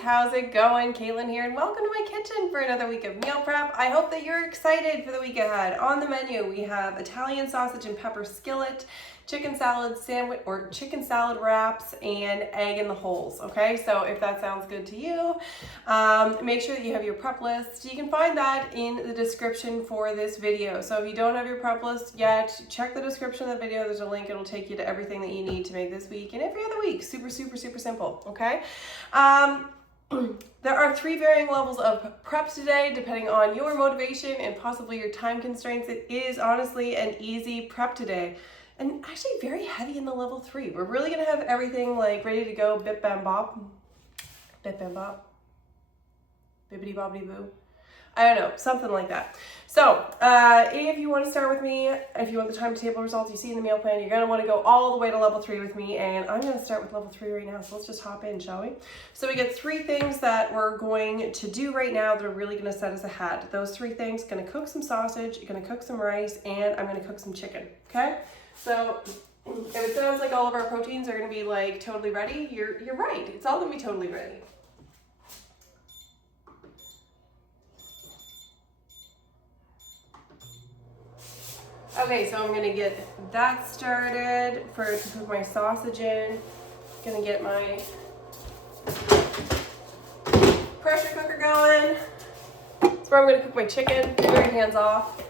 how's it going? Caitlin here, and welcome to my kitchen for another week of meal prep. I hope that you're excited for the week ahead. On the menu, we have Italian sausage and pepper skillet, chicken salad sandwich or chicken salad wraps, and egg in the holes. Okay, so if that sounds good to you, make sure that you have your prep list. You can find that in the description for this video. So if you don't have your prep list yet, check the description of the video. There's a link. It'll take you to everything that you need to make this week and every other week. Super simple. Okay. There are 3 varying levels of prep today, depending on your motivation and possibly your time constraints. It is honestly an easy prep today, and actually very heavy in the level 3. We're really gonna have everything like ready to go, bip bam bop, bibbity bobbity boo. I don't know, something like that. So if you want to start with me, if you want the timetable results you see in the meal plan, you're going to want to go all the way to level 3 with me, and I'm going to start with level 3 right now. So let's just hop in, shall we? So we get 3 things that we're going to do right now that are really going to set us ahead. Those 3 things: going to cook some sausage, going to cook some rice, and I'm going to cook some chicken. Okay? So if it sounds like all of our proteins are going to be like totally ready, you're right. It's all going to be totally ready. Okay, so I'm gonna get that started to put my sausage in. Gonna get my pressure cooker going. That's where I'm gonna cook my chicken, very hands off.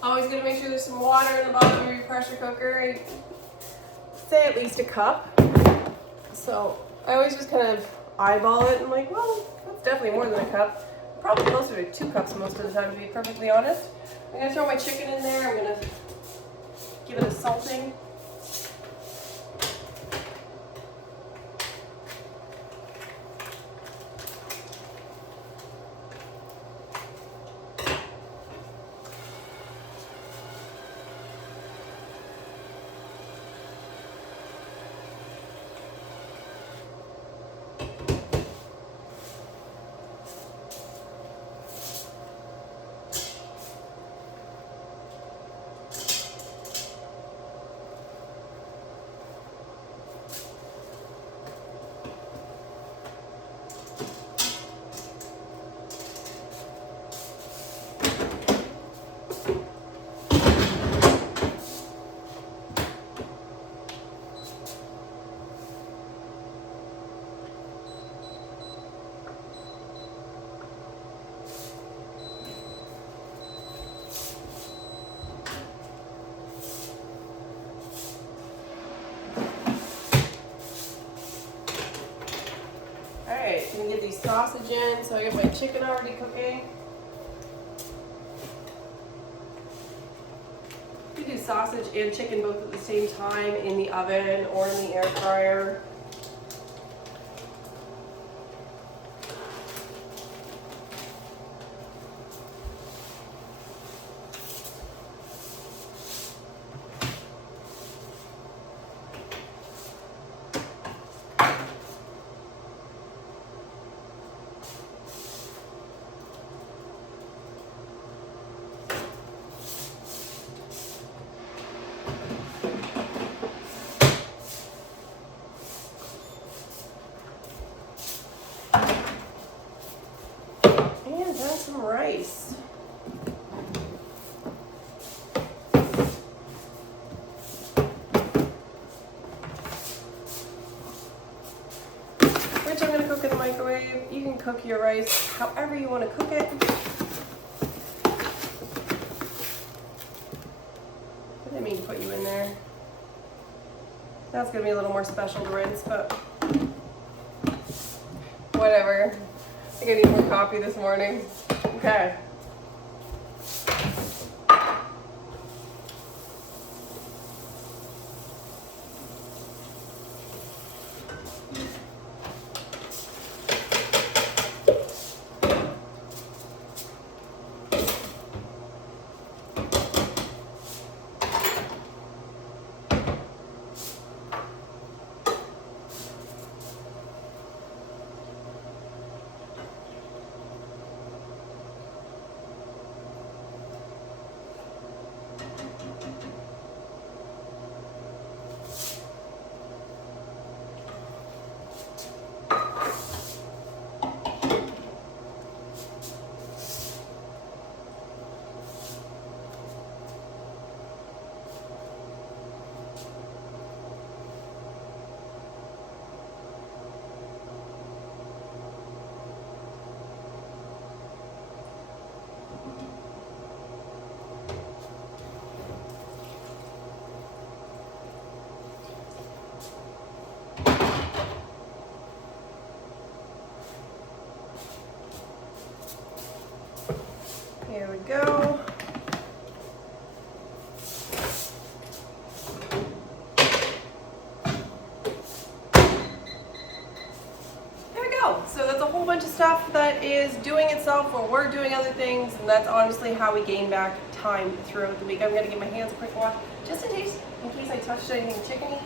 Always gonna make sure there's some water in the bottom of your pressure cooker. Say at least a cup. So I always just kind of eyeball it and I'm like, well, that's definitely more than a cup. Probably closer to 2 cups most of the time, to be perfectly honest. I'm gonna throw my chicken in there. I'm gonna give it a salting. Alright, I'm gonna get these sausage in. So I got my chicken already cooking. You can do sausage and chicken both at the same time in the oven or in the air fryer. Some rice. Which I'm going to cook in the microwave. You can cook your rice however you want to cook it. I didn't mean to put you in there. That's going to be a little more special to rinse, but whatever. I think I need more coffee this morning. Okay. Here we go. So that's a whole bunch of stuff that is doing itself while we're doing other things, and that's honestly how we gain back time throughout the week. I'm going to give my hands a quick wash just in case I touched anything chickeny.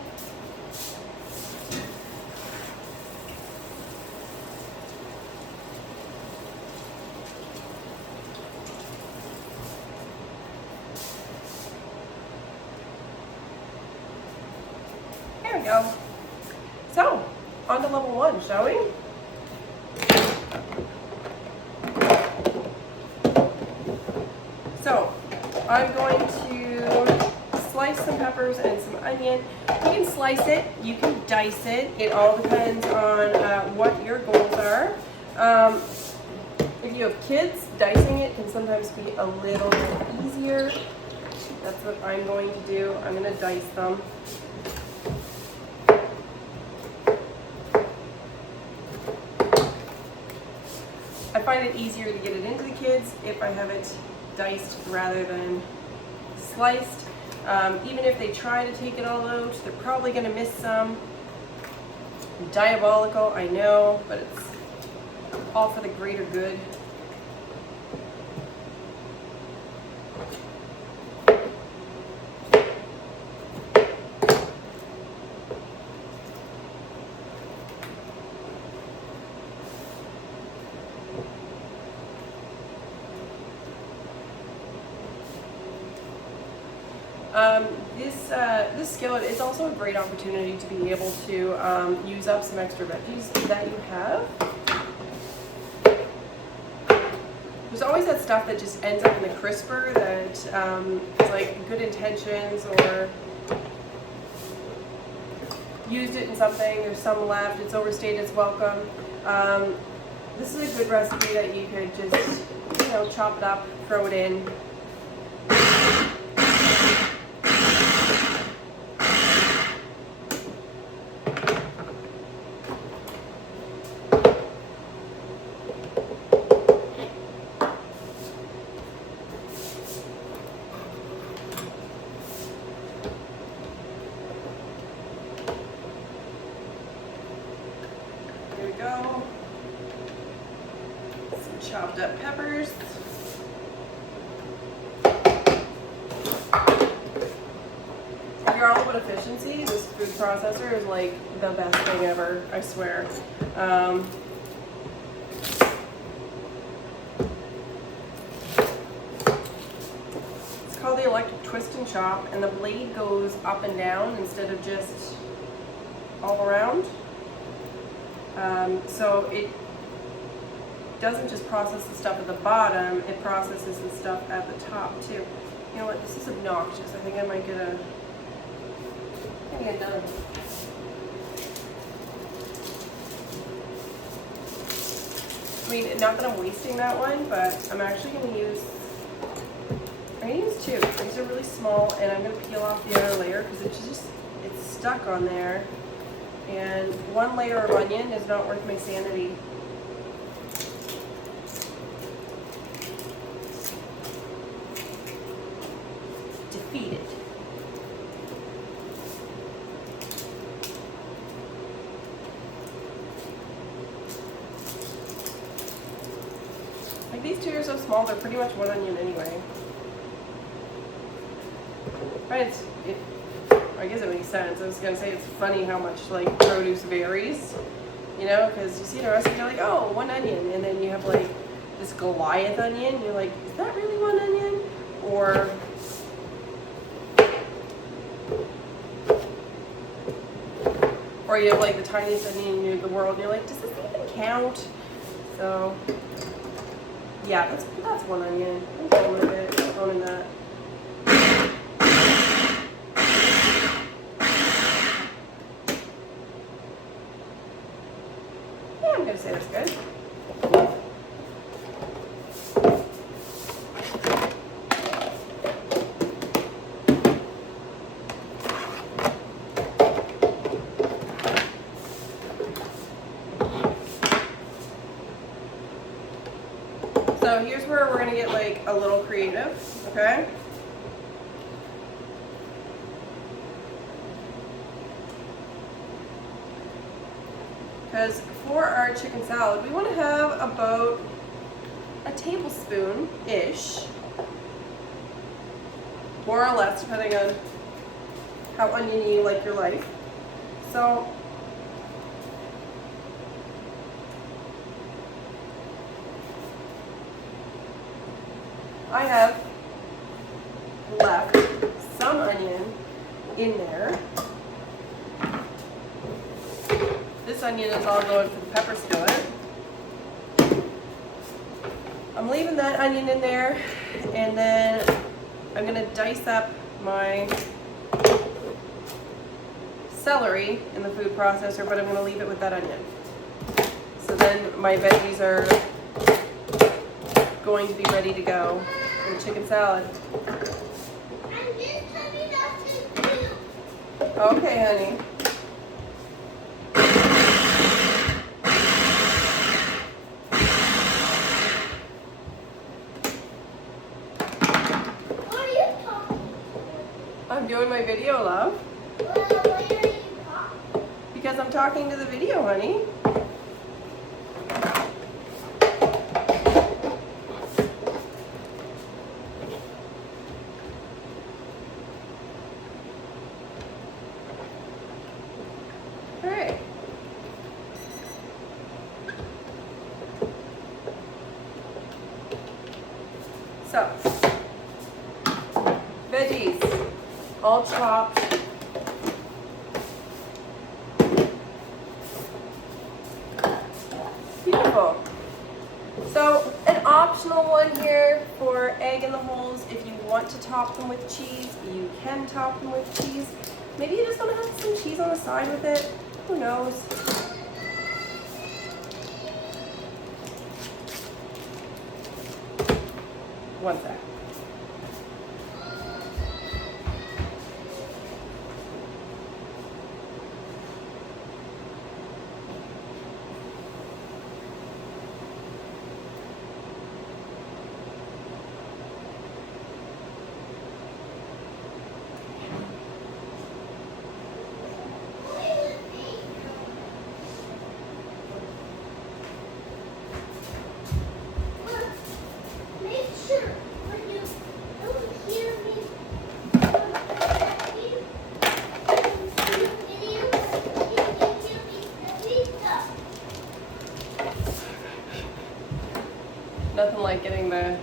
There we go. So, on to level 1, shall we? So, I'm going to slice some peppers and some onion. You can slice it, you can dice it. It all depends on what your goals are. If you have kids, dicing it can sometimes be a little bit easier. That's what I'm going to do. I'm going to dice them. I find it easier to get it into the kids if I have it diced rather than sliced. Even if they try to take it all out, they're probably going to miss some. Diabolical, I know, but it's all for the greater good. This skillet is also a great opportunity to be able to use up some extra veggies that you have. There's always that stuff that just ends up in the crisper that is like good intentions or used it in something, there's some left, it's overstayed its welcome. This is a good recipe that you could just, chop it up, throw it in. Go. Some chopped up peppers. If you're all about efficiency, this food processor is like the best thing ever, I swear. It's called the electric twist and chop, and the blade goes up and down instead of just all around. So it doesn't just process the stuff at the bottom, it processes the stuff at the top too. You know what, this is obnoxious. I think I might get done. I mean, not that I'm wasting that one, but I'm actually going to use two. These are really small, and I'm going to peel off the other layer because it's stuck on there. And one layer of onion is not worth my sanity. Defeated. Like these two are so small, they're pretty much one onion anyway. Right, I guess it makes sense. I was going to say it's funny how much like produce varies, because you see the recipe, you're like, oh, one onion, and then you have like this Goliath onion, you're like, is that really one onion? Or you have like the tiniest onion in the world, and you're like, does this even count? So, yeah, that's one onion. I'm going with it. I'm owning that. I'm going to say that's good. So here's where we're gonna get like a little creative, okay? Because for our chicken salad, we want to have about a tablespoon-ish, more or less, depending on how oniony you like your life. So I have left some onion in there. This onion is all going for the pepper skillet. I'm leaving that onion in there, and then I'm going to dice up my celery in the food processor, but I'm going to leave it with that onion. So then my veggies are going to be ready to go in the chicken salad. Okay, honey. I'm doing my video, love. Why are you talking? Because I'm talking to the video, honey. All right. So, veggies, all chopped. Beautiful. So, an optional one here for egg in the holes. If you want to top them with cheese, you can top them with cheese. Maybe you just want to have some cheese on the side with it. Who knows? One sec. Make sure when you don't hear me, Nothing like getting the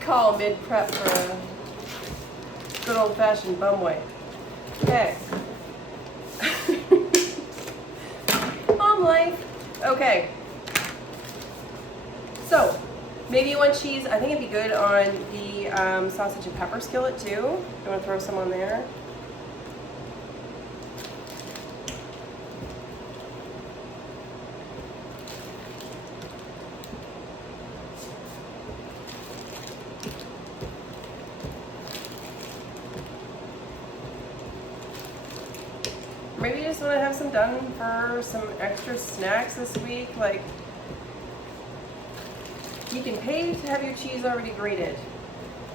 call mid-prep for a good old-fashioned bum wipe. Okay. Mom life. Okay. So, maybe you want cheese. I think it'd be good on the sausage and pepper skillet too. You want to throw some on there? Maybe you just want to have some done for some extra snacks this week. Like, you can pay to have your cheese already grated,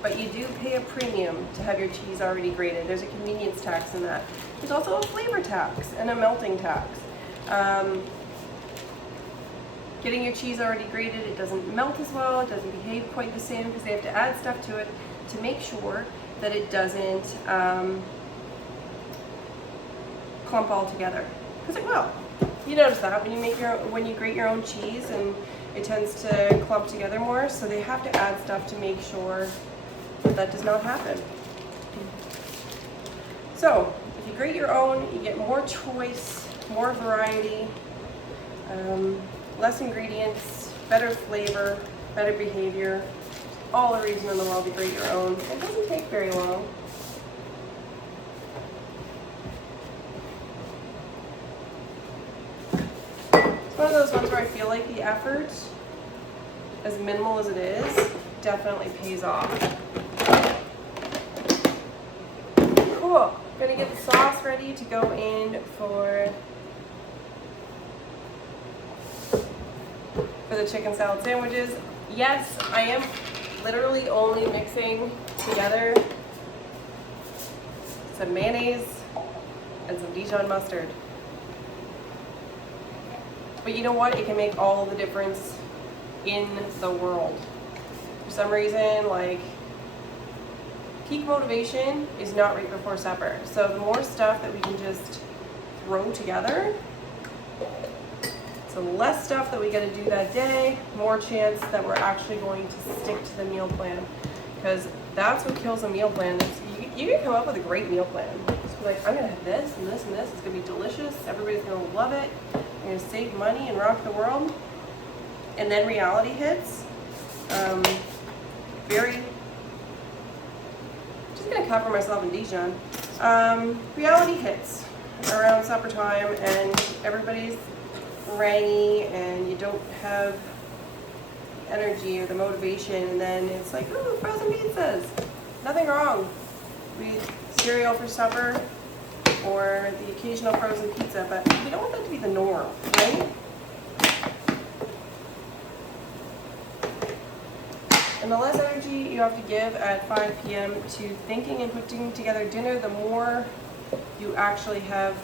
but you do pay a premium to have your cheese already grated. There's a convenience tax in that. There's also a flavor tax and a melting tax. Getting your cheese already grated, it doesn't melt as well, it doesn't behave quite the same because they have to add stuff to it to make sure that it doesn't clump all together, because it will. You notice that when you grate your own cheese, and it tends to clump together more, so they have to add stuff to make sure that that does not happen. So if you grate your own, you get more choice, more variety, less ingredients, better flavor, better behavior. All the reason in the world to grate your own. It doesn't take very long. It's one of those ones where I feel like the effort, as minimal as it is, definitely pays off. Cool. Gonna get the sauce ready to go in for for the chicken salad sandwiches. Yes, I am literally only mixing together some mayonnaise and some Dijon mustard. But you know what? It can make all the difference in the world. For some reason, like, peak motivation is not right before supper. So the more stuff that we can just throw together, so the less stuff that we got to do that day, more chance that we're actually going to stick to the meal plan. Because that's what kills a meal plan. Is you can come up with a great meal plan. Just be like, I'm gonna have this and this and this. It's gonna be delicious. Everybody's gonna love it. I'm gonna save money and rock the world. And then reality hits. Just gonna cover myself in Dijon. Reality hits around supper time, and everybody's rangy, and you don't have the energy or the motivation, and then it's like, oh, frozen pizzas. Nothing wrong with cereal for supper or the occasional frozen pizza, but we don't want that to be the norm, right? And the less energy you have to give at 5 p.m. to thinking and putting together dinner, the more you actually have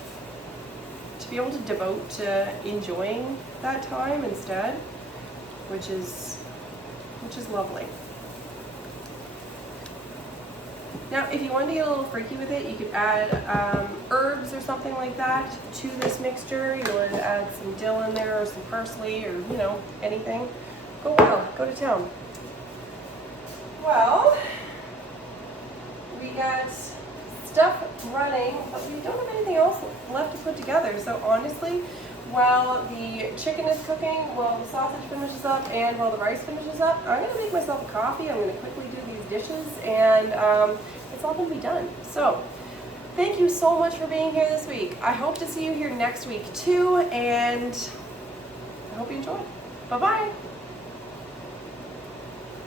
to be able to devote to enjoying that time instead, which is lovely. Now, if you wanted to get a little freaky with it, you could add herbs or something like that to this mixture. You would add some dill in there or some parsley or, you know, anything. Go wild, go to town. Well, we got stuff running, but we don't have anything else left to put together. So honestly, while the chicken is cooking, while the sausage finishes up, and while the rice finishes up, I'm going to make myself a coffee. I'm going to quickly do these dishes, and it's all going to be done. So thank you so much for being here this week. I hope to see you here next week too, and I hope you enjoy. Bye-bye.